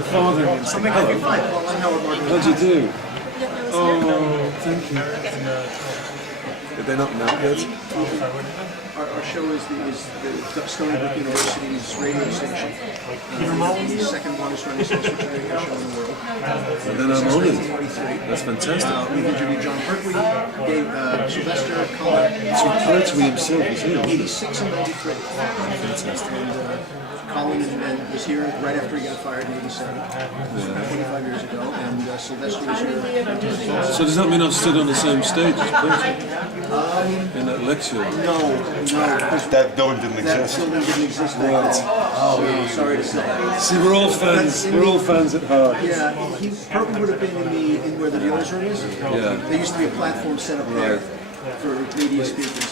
The father and stuff. Hello. How'd you do? Oh, thank you. Did they not know yet? Our show is the Stony Brook University's radio station. The second longest running social radio show in the world. And then I'm on it. That's fantastic. We've interviewed John Pertwee, Sylvester, Colin. So Pertwee himself was here, wasn't he? 86 and 93. Fantastic. And Colin was here right after he got fired in 87, 25 years ago, and Sylvester was here. So does that mean I've stood on the same stage as Pertwee? In that lecture? No. That building didn't That exist. building didn't exist back then. So, sorry to say. See, we're all fans. We're all fans at heart. Yeah, Pertwee would have been in where the dealer's room is. Yeah. There used to be a platform set up there for media speakers,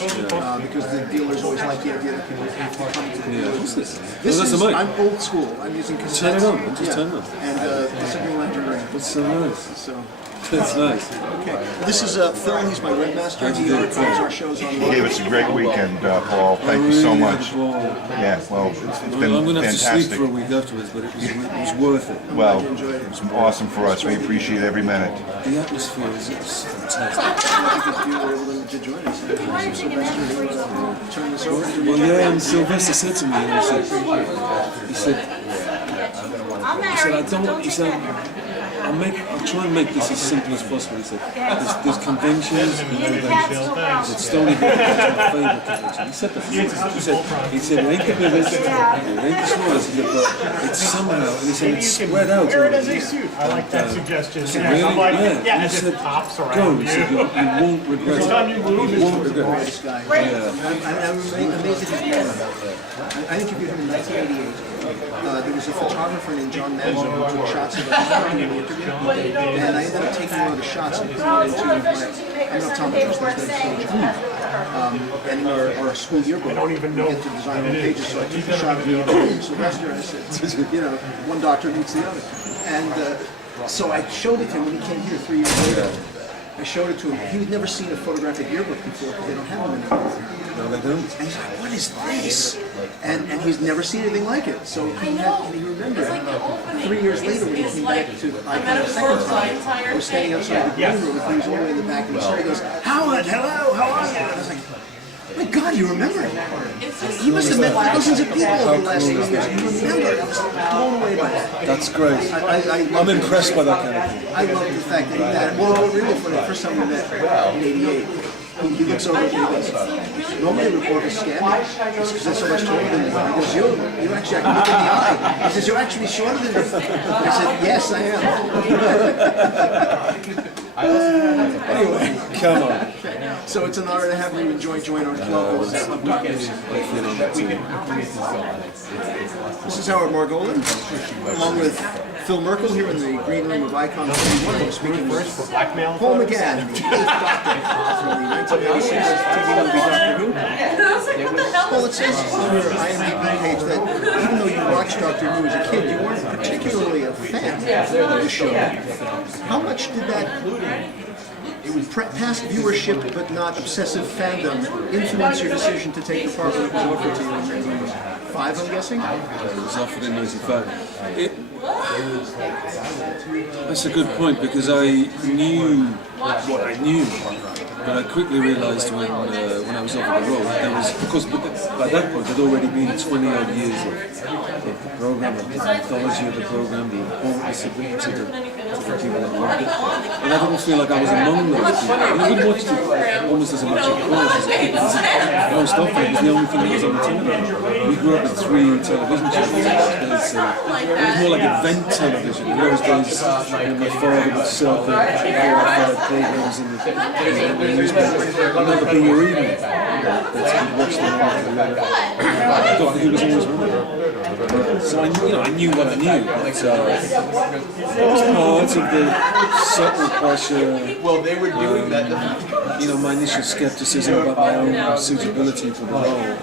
because the dealers always like the idea that people have to come to the dealer's. What's this? This that's is, the mic. I'm old school. I'm using cassettes. Turn it on. Just turn it on. And this is a Green Lantern ring. That's so nice. So. That's nice. Okay. This is Phil. He's my webmaster. He records our shows on. You gave us a great weekend, Paul. Thank you so much. Yeah, well, it's been I'm going to have to sleep fantastic. for a week afterwards, but it was worth it. Well, it was awesome for us. We appreciate every minute. The atmosphere is fantastic. If you were able to join us, Sylvester, turn this over to you. Well, yeah, and Sylvester said to me, he said, I'll try and make this as simple as possible. He said, there's conventions, it's Stony Brook, that's my favourite convention. He said that. He said, it ain't the biggest, it ain't the smallest, he said, but it's somehow, and he said, it's spread out. Here it is, a suit. I like that suggestion. Really? I'm like, Yeah. it just pops around. Go, he said, you won't regret it. You won't regret it. I'm Yeah. amazed at his memory. I interviewed him in 1988. There was a photographer named John Manzo who took shots of us during the interview, and I ended up taking one of the shots and putting it into I'm not optometrist, that's and in our school yearbook, we get to design on pages, so I took a shot of me and Sylvester, and I said, one doctor meets the other. And so I showed it to him when he came here 3 years later. I showed it to him. He had never seen a photographic yearbook before because they don't have them anymore. No, they don't. And he's like, what is this? And he's never seen anything like it. So he remembered. 3 years later when he came back to the Icon the second time, I was standing outside the green room and he was all the way in the back and he goes, Howard, hello, how are you? And I was like, my God, you remember it. He must have met thousands of people over the last 8 years. You remember. I was blown away by that. That's great. I'm impressed by that kind of thing. I love the fact that he had, well, really, for the first time we met in 88, he looks over at me and goes, normally a reporter scan me, because they're so much taller than me. He goes, you actually, I can look in the eye. He says, you're actually shorter than me. I said, yes, I am. Anyway. Come on. So it's an honor to have you join our club of doctors. This is Howard Margolin, along with Phil Merkel here in the green room of Icon 31. Speaking with Paul McGann, the 8th Doctor from the 1986 TV movie Doctor Who. Well, it says on your IMDb page that even though you watched Doctor Who as a kid, you weren't particularly a fan of the show. How much did that past viewership but not obsessive fandom influence your decision to take the part when it was offered to you in 1995, I'm guessing? It was offered in 95. That's a good point because I knew what I knew, but I quickly realised when I was offered the role that there was, of course, by that point there'd already been 20 odd years of the programme, of the mythology of the programme, the importance of it to the people that loved it, and I didn't feel like I was among those people. And I would watch it almost as a much of course as a kid. Most often it was the only thing that was on the television. We grew up with 3 television channels, so it was more like event television. In those days, my father would circle 4 or 5 programs in the newspaper. Another being your evening. That's watch them after Doctor Who was always one of them. So I knew what I knew. But, it was part of the subtle pressure. Well, they were doing that. My initial skepticism about my own suitability for the role,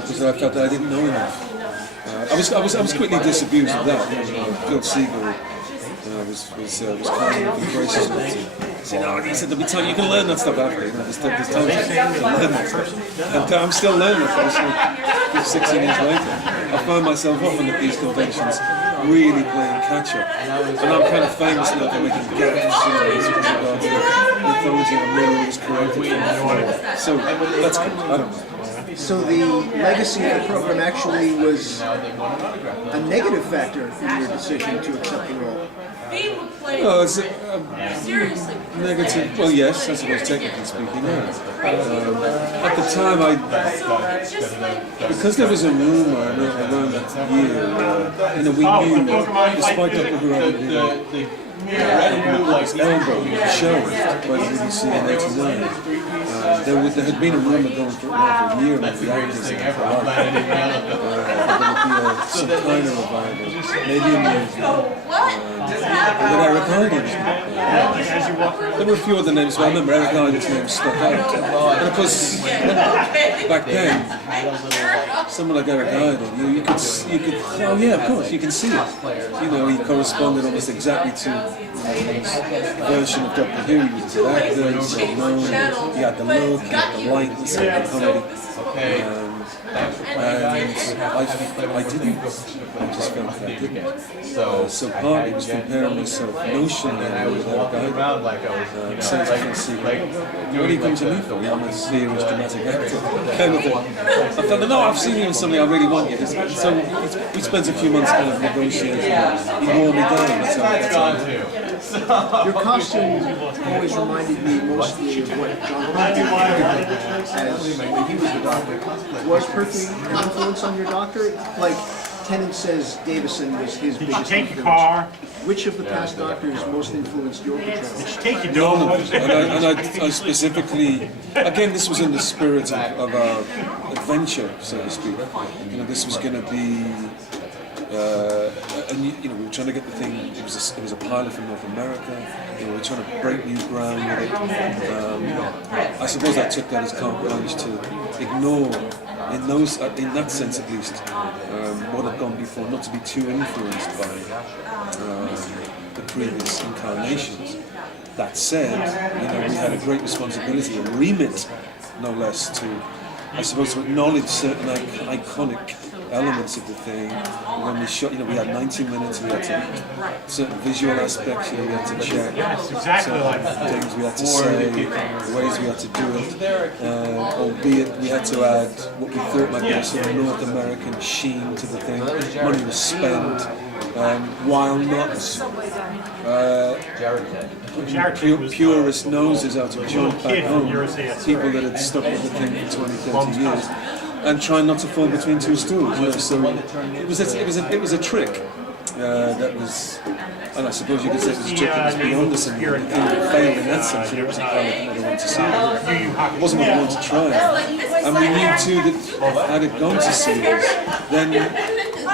because I felt that I didn't know enough. I was quickly disabused of that. Phil Siegel was kind of gracious enough to say, no, he said there'll be time, you can learn that stuff after. There's time to learn that stuff. And I'm still learning it, 16 years later. I find myself often at these conventions really playing catch up, and I'm kind of famous now for making gaffes, with regard to mythology and memories corrected. So that's good. I don't know. So the legacy of the program actually was a negative factor in your decision to accept the role. Oh, it's negative. Well, yes, I suppose technically speaking, yeah. At the time, because there was a rumor around that year, we knew, despite Dr. Who having been his elbow shelved by the BBC in '89, there had been a rumor going for over a year about the actors in the there would be some kind of revival, maybe a movie. But Eric Hyden's there were a few other names, but I remember Eric Hyden's name stuck out. And of course, back then, someone like Eric Hyden, you could, oh yeah, of course, you can see it. He corresponded almost exactly to his version of Doctor Who. He was an actor, he was well known, he had the look, he had the likeness, he had the comedy. And I didn't. I just felt that I didn't. So partly was comparing myself notionally with that guy. Since I can see, what do you come to me for? I'm a serious dramatic actor. Kind of thing. I felt, no, I've seen you in something I really want you. So we spent a few months kind of negotiating. He wore me down. That's how Your costume always reminded me mostly of what John Hopkins as when he was the Doctor. Was Pertwee an influence on your Doctor? Like Tennant says Davison was his biggest Take your influence. car. Which of the past Doctors most influenced your portrayal? Take your None of dogs. it. And I specifically, again, this was in the spirit of our adventure, so to speak. This was going to be, we were trying to get the thing. It was a pilot from North America. We were trying to break new ground with it. I suppose I took that as carte blanche to ignore, in that sense at least, what had gone before, not to be too influenced by the previous incarnations. That said, we had a great responsibility, a remit, no less, to, I suppose, to acknowledge certain iconic elements of the thing. When we shot, we had 90 minutes, we had to, certain visual aspects, we had to check certain things we had to say, the ways we had to do it, albeit we had to add what we thought might be a sort of North American sheen to the thing. Money was spent, while not purist noses out of joint back home, people that had stuck with the thing for 20, 30 years. And trying not to fall between two stools. So it was a trick that was, and I suppose you could say it was a trick that was beyond us, and the thing that failed in that sense. It wasn't what I wanted to see. It wasn't what I wanted to try. And we knew too that had it gone to series, then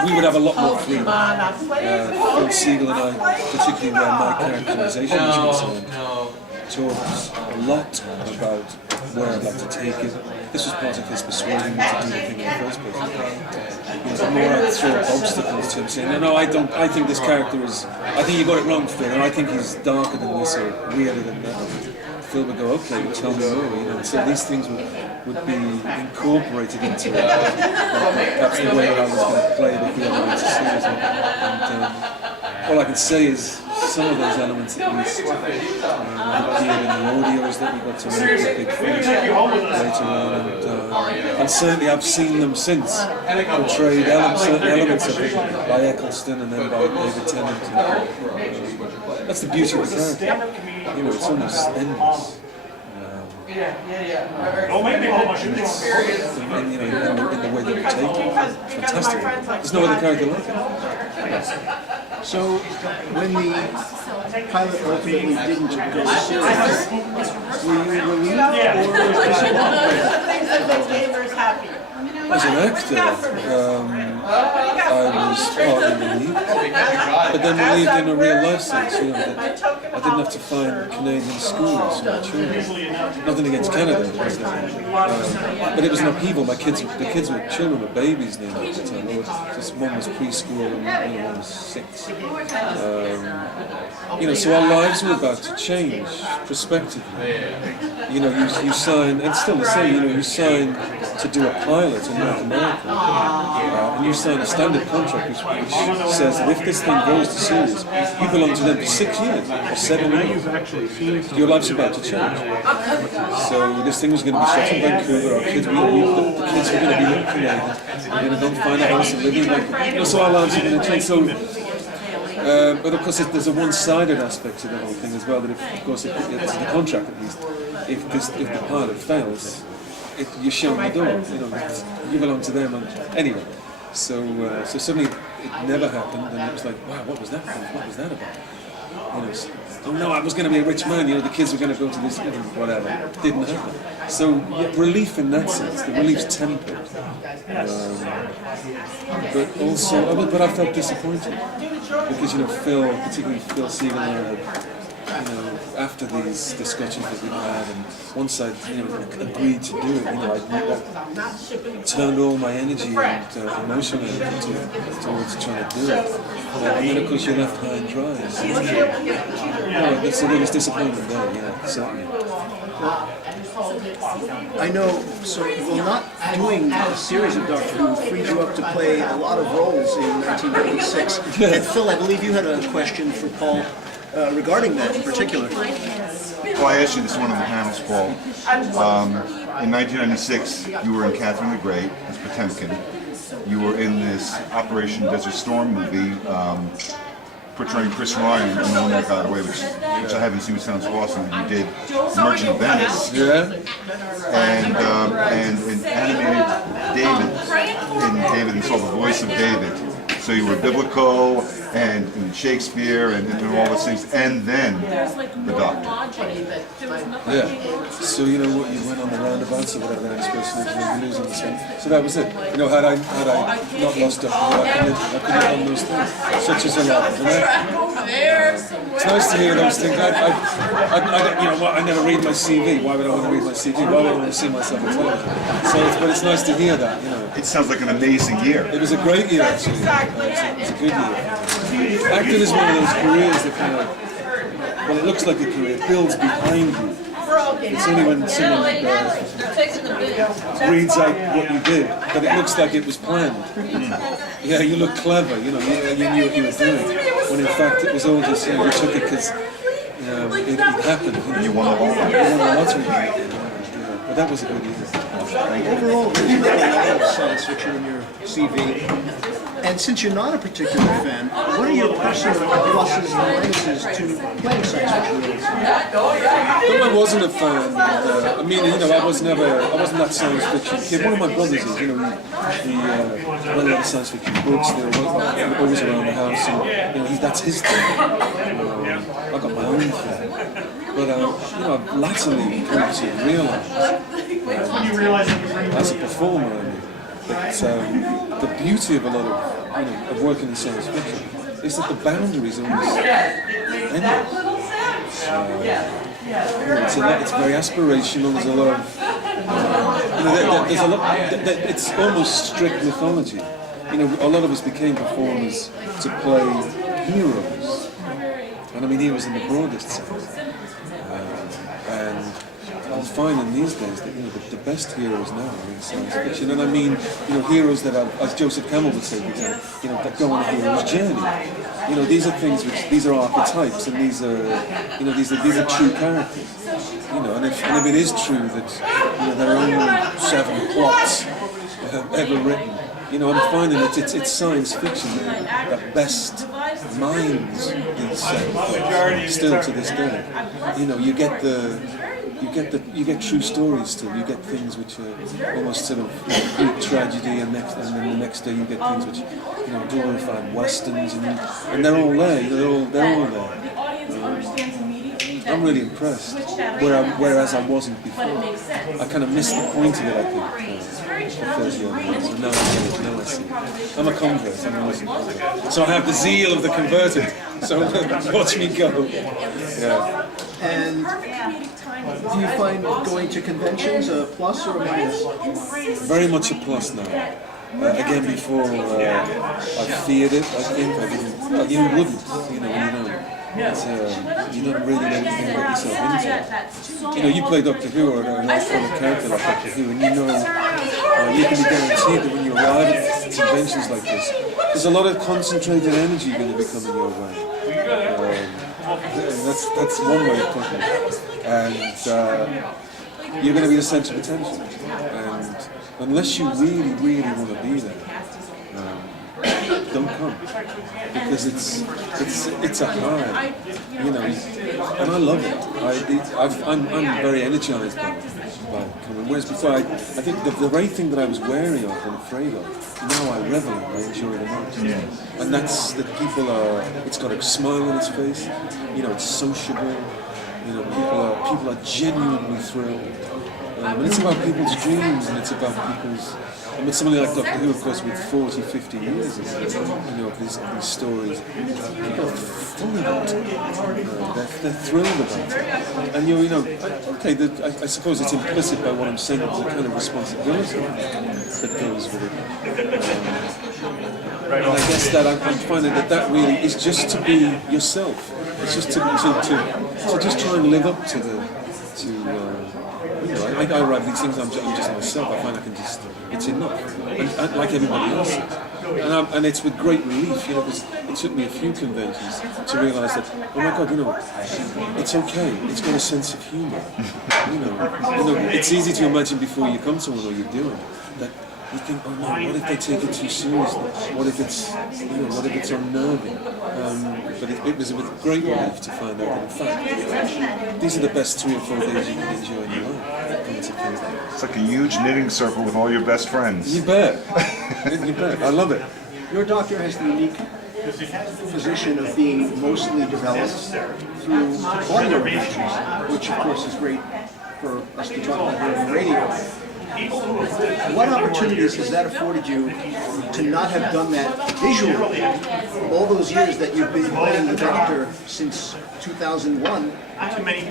we would have a lot more freedom. Phil Siegel and I, particularly where my characterization was concerned, talked a lot about where I'd like to take it. This was part of his persuading me to do the thing in the first place. The more I throw obstacles to him, saying, no, I think this character is, I think you got it wrong, Phil, and I think he's darker than this or weirder than that. Phil would go, okay, well, tell me more. So these things would be incorporated into perhaps the way that I was going to play the theatre series. And all I can say is some of those elements at least appeared in the audios that we got to make with Big Fish later on, and certainly I've seen them since portrayed certain elements of it by Eccleston and then by David Tennant. That's the beauty of the character. It's almost endless. In the way that we take it, it's fantastic. There's no other character like it. So, when the pilot ultimately didn't go serious, were you relieved or disappointed? As an actor, I was partly relieved, but then relieved in a real life sense. That I didn't have to find Canadian schools for my children. Nothing against Canada, but it was an upheaval. The children were babies then at the time. One was preschool and one was 6. So our lives were about to change prospectively. You sign, and it's still the same. You sign signed to do a pilot in North America, and you sign a standard contract which says that if this thing goes to series, you belong to them for 6 years or 7 years. Your life's about to change. So this thing was going to be shot in Vancouver. Our kids, the kids were going to be little Canadians. We're going to go and find a house and live in Vancouver. So our lives are going to change. So, but of course, there's a one-sided aspect to the whole thing as well. That of course, it's the contract at least. If the pilot fails, you're shown the door. You belong to them. And anyway, so suddenly it never happened, and it was like, wow, what was that? What was that about? Oh no, I was going to be a rich man. The kids were going to go to this, whatever. Didn't happen. So relief in that sense. The relief's tempered, but also, but I felt disappointed because Phil, particularly Phil Segal and I, after these discussions that we had, and once I agreed to do it, I turned all my energy and emotional energy towards trying to do it. And then of course you're left high and dry. So there was disappointment there, yeah, certainly. I know, so not doing a series of Doctor Who freed you up to play a lot of roles in 1996. And Phil, I believe you had a question for Paul regarding that in particular. Well, I asked you this one on the panels, Paul. In 1996, you were in Catherine the Great as Potemkin. You were in this Operation Desert Storm movie, portraying Chris Ryan in The One That Got Away, which I haven't seen, which sounds awesome. You did Merchant of Venice. Yeah. And animated David in David, and saw the voice of David. So you were biblical and Shakespeare and all those things, and then the Doctor. Yeah. So you went on the roundabouts or whatever that expression is, you lose on the same. So that was it. Had I not lost Doctor Who, I could have done those things, such as a lot. It's nice to hear those things. I never read my CV. Why would I want to read my CV? Why would I want to see myself on television? But it's nice to hear that. It sounds like an amazing year. It was a great year, actually. It's a good year. Acting is one of those careers that well, it looks like a career, it builds behind you. It's only when someone reads out what you did that it looks like it was planned. Yeah, you look clever, you knew what you were doing. When in fact it was all just, you took it because it happened. You won the lottery. You won the lottery. But that was a good year. Overall, there's not a lot of science fiction in your CV. And since you're not a particular fan, what are your personal pluses and minuses to playing science fiction roles? Though I wasn't a fan, I wasn't that science fiction kid. One of my brothers is, he read a lot of science fiction books. They were always around the house, and that's his thing. I got my own thing. But I've latterly come to realise, as a performer, that the beauty of a lot of working in science fiction is that the boundaries are almost endless. It's very aspirational. There's a lot of it's almost strict mythology. A lot of us became performers to play heroes, and heroes in the broadest sense. And I'm finding these days that the best heroes now are in science fiction, and heroes that are, as Joseph Campbell would say, that go on a hero's journey. These are things these are archetypes, and these are true characters. And if it is true that there are only 7 plots ever written, I'm finding that it's science fiction that best minds these 7 plots still to this day. You get true stories still. You get things which are almost sort of Greek tragedy, and then the next day you get things which glorified westerns, and they're all there. They're all there. I'm really impressed. Whereas I wasn't before. I kind of missed the point of it, I think, for 30 odd years. And now I see. I'm a convert. So I have the zeal of the converted. So watch me go. Yeah. And do you find going to conventions a plus or a minus? Very much a plus now. Again, before I feared it. I think I didn't. You wouldn't, you don't really know anything about yourself into. You know, you play Doctor Who or an iconic character like Doctor Who, and you know you can be guaranteed that when you arrive at conventions like this, there's a lot of concentrated energy going to be coming your way. That's one way of putting it. And you're going to be the centre of attention. And unless you really, really want to be there, don't come, because it's a high, you know, and I love it. I'm very energized by coming. Whereas before, I think the very thing that I was wary of and afraid of, now I revel in, I enjoy the most. And that's that people are. It's got a smile on its face. You know, it's sociable. You know, people are genuinely thrilled. And it's about people's dreams, and it's about people's. I mean, somebody like Doctor Who, of course, with 40, 50 years of these stories, people are full of it. They're thrilled about it. And you know, okay, I suppose it's implicit by what I'm saying. There's a kind of responsibility that goes with it. And I guess that I'm finding that really is just to be yourself. It's just to just try and live up to I write these things, I'm just myself. I find I can just, it's enough. And like everybody else. And it's with great relief, you know, because it took me a few conventions to realise that, oh my God, you know, it's okay. It's got a sense of humour. You know, it's easy to imagine before you come to one or you're doing that. You think, oh no, what if they take it too seriously? What if it's, what if it's unnerving? But it was with great relief to find out that in fact, these are the best 3 or 4 days you can enjoy in your life. It's like a huge knitting circle with all your best friends. You bet. You bet. I love it. Your doctor has the unique position of being mostly developed through audio productions, which of course is great for us to talk about here on the radio. What opportunities has that afforded you to not have done that visually? All those years that you've been playing the Doctor since 2001,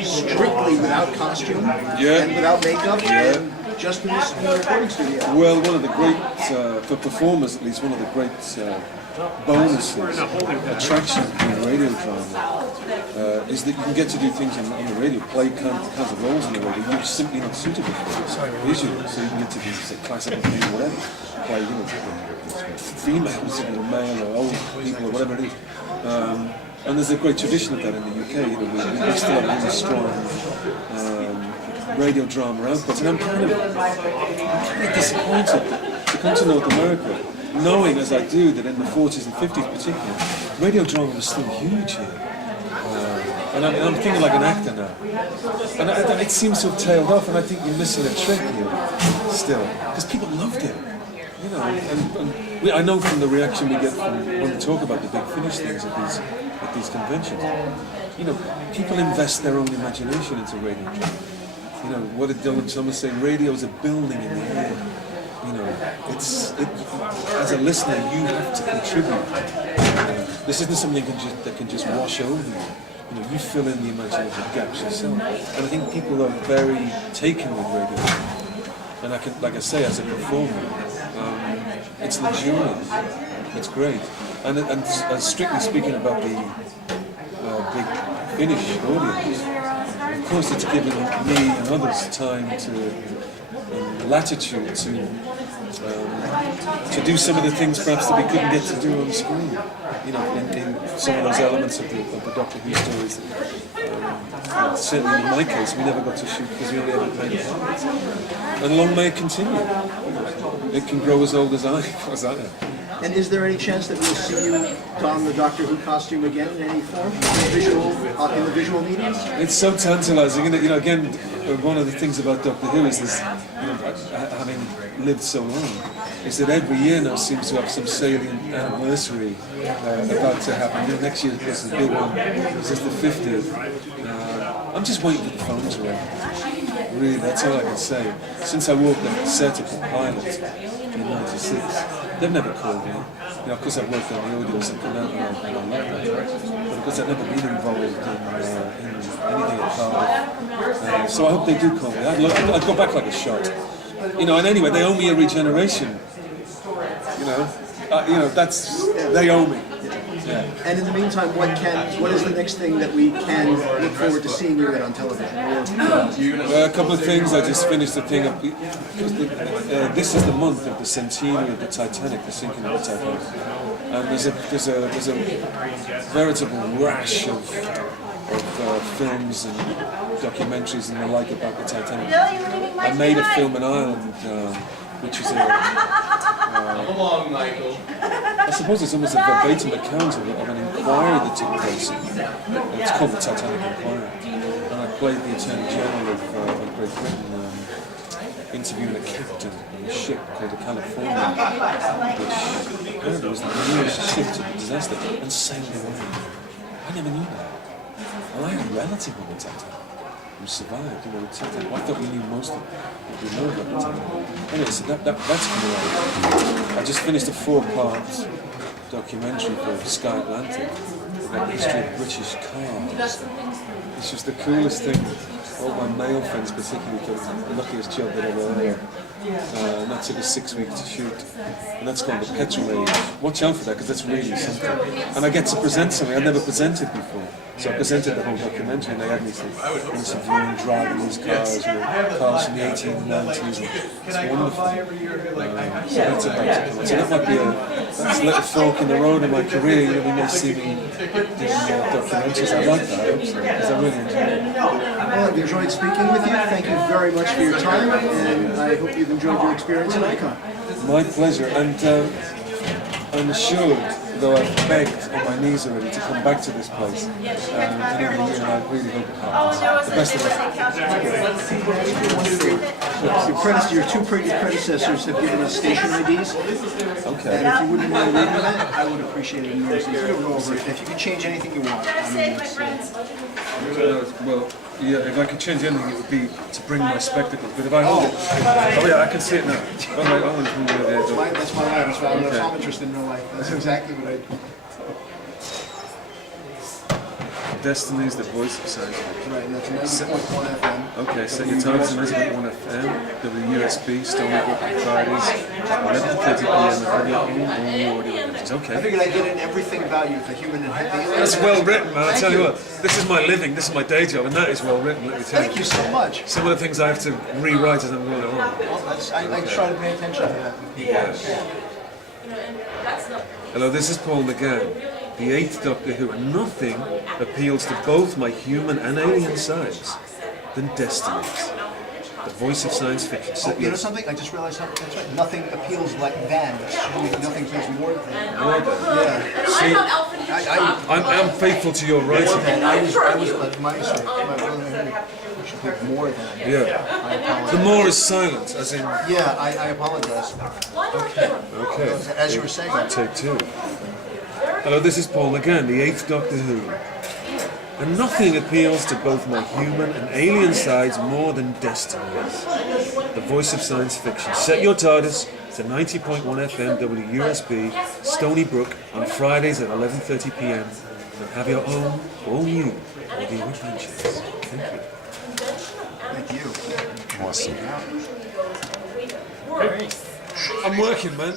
strictly without costume and without makeup and just in the recording studio. Well, one of the great, for performers at least, one of the great bonuses, attractions of radio drama is that you can get to do things on the radio, play kinds of roles on the radio you're simply not suitable for visually. So you can get to do say, classical things, whatever, play females, male or old people or whatever it is. And there's a great tradition of that in the UK. You know, we still have a really strong radio drama output, and I'm kind of disappointed to come to North America, knowing as I do that in the 40s and 50s particularly, radio drama was still huge here. And I'm thinking like an actor now. And it seems to have tailed off, and I think you're missing a trick here still, because people loved it. You know, and I know from the reaction we get from when we talk about the big Finish things at these conventions, you know, people invest their own imagination into radio drama. You know, what did Dylan Summers say? Radio is a building in the air. You know, as a listener, you have to contribute. This isn't something that can just wash over you. You know, you fill in the imaginative gaps yourself. And I think people are very taken with radio. And I can, like I say, as a performer, it's luxurious. It's great. And strictly speaking about the big Finnish audience, of course it's given me and others time to latitude to do some of the things perhaps that we couldn't get to do on the screen. You know, in some of those elements of the Doctor Who stories. Certainly in my case, we never got to shoot because we only ever played it. And long may it continue. It can grow as old as I am. And is there any chance that we'll see you don the Doctor Who costume again in any form, in the visual medium? It's so tantalising, isn't it? You know, again, one of the things about Doctor Who is this, you know, having lived so long, is that every year now seems to have some salient anniversary about to happen. You know, next year is the big one. This is the 50th. I'm just waiting for the phone to ring. Really, that's all I can say. Since I walked the set of the pilot in '96, they've never called me. You know, of course I've worked on the audios and come out and I love that. But of course I've never been involved in anything at Cardiff. So I hope they do call me. I'd go back like a shot. You know, and anyway, they owe me a regeneration. You know, that's, they owe me. And in the meantime, what is the next thing that we can look forward to seeing you at on television? A couple of things. I just finished the thing. This is the month of the centenary of the Titanic, the sinking of the Titanic, and there's a veritable rash of films and documentaries and the like about the Titanic. I made a film in Ireland, which is I suppose it's almost a verbatim account of an inquiry that took place. It's called the Titanic Inquiry, and I played the Attorney General of Great Britain, interviewing a captain on a ship called the California, which apparently was the nearest ship to the disaster, and sailed away. I never knew that. Well, I had a relative on the Titanic who survived, the Titanic. I thought we knew most of what we know about the Titanic. Anyway, so that's coming out. I just finished a 4-part documentary for Sky Atlantic about the history of British cars. It's just the coolest thing. All my male friends particularly thought it was the luckiest job they'd ever had. And that took us 6 weeks to shoot. And that's called the Petrol Age. Watch out for that, because that's really something. And I get to present something I've never presented before. So I presented the whole documentary, and they had me interviewing, driving these cars, cars from the 1890s. And it's wonderful. So that's about to come. So that might be that's a little fork in the road in my career. You may see me doing more documentaries. I like that, I hope so, because I really enjoy it. Well, I've enjoyed speaking with you. Thank you very much for your time, and I hope you've enjoyed your experience at Icon. My pleasure, and I'm assured, though I've begged on my knees already to come back to this place in another year, and I really hope it happens. The best of luck. Your two previous predecessors have given us station IDs. Okay. And if you wouldn't mind reading that, I would appreciate it enormously. If you don't go over it, if you could change anything you want. I mean, Well, yeah, if I could change anything, it would be to bring my spectacles. But if I hold it, yeah, I can see it now. Oh, my own from there. that's my life. That's why I'm an interest in real life. That's exactly what I do. Destinies, the voice of science. Right, and that's 90.1 FM. Okay, set your time to 90.1 FM, WUSB, Stony Brook on Fridays, 11:30 p.m. and have your own audio images. Okay. I figured I did it in everything about you, the human and the That's well written, man. I tell you what, this is my living, this is my day job, and that is well written, let me tell you. Thank you so much. Some of the things I have to rewrite as I'm going along. I try to pay attention to that. Hello, this is Paul McGann, the 8th Doctor Who, and nothing appeals to both my human and alien sides than Destinies, the voice of science fiction. You know something? I just realized something. That's right. Nothing appeals like than. Nothing appeals more than. More than. Yeah. See, I'm faithful to your writing. I was my mistake. You should put more than. Yeah. I apologize. The more is silent, as in... Yeah, I apologize. Okay. As you were saying. Take 2. Hello, this is Paul McGann, the 8th Doctor Who. And nothing appeals to both my human and alien sides more than Destinies, the voice of science fiction. Set your TARDIS to 90.1 FM WUSB, Stony Brook, on Fridays at 11:30 p.m. and have your own, all new, audio adventures. Thank you. Thank you. Awesome. I'm working, man.